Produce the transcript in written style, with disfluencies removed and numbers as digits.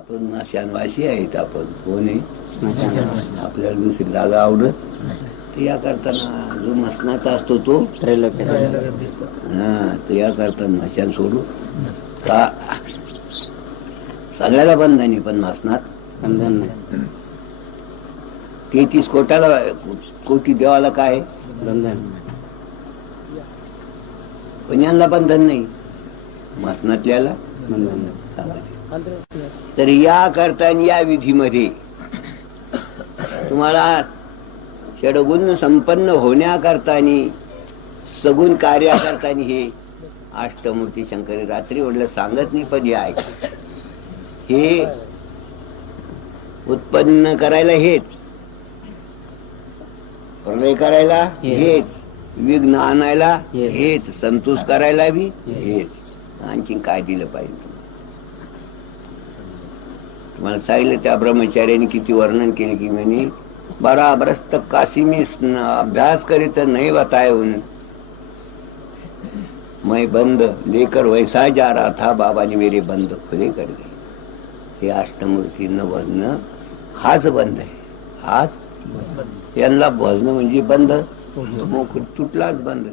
आपण मशानवासी आहेत. आपण कोण आहे? आपल्याला दुसरी जागा आवडत. तर या करताना जो मसनात असतो तो हा, तर या करताना मशान सोडू का सगळ्याला बंधनी, पण मसनात बंधन नाही. 33 कोटी देवाला काय बंधन, पण यांना बंधन नाही, मसनातल्याला बंधन नाही. तर या करताना या विधीमध्ये तुम्हाला षडगुण संपन्न होण्याकरतानी सगुण कार्याकरतानी हे अष्टमूर्ती शंकरी रात्री वडलं सांगत नाही, पण हे उत्पन्न करायला हेच, प्रलय करायला हेच, विघ्न आणायला हेच, संतोष करायला बी हेच. आणखी काय दिलं पाहिजे? तुम्हाला सांगितलं त्या ब्रह्मचार्याने किती वर्णन केले की म्हणे बराबरस्त काशी में अभ्यास करे तर नहीं बताए उन मैं बंद लेकर वैसा जा रहा था, बाबा ने मेरे बंद खुले कर गए. हे अष्टमूर्ती न भजन हाच बंद आहे. हाच यांना भजन म्हणजे बंद, तुटलाच बंद.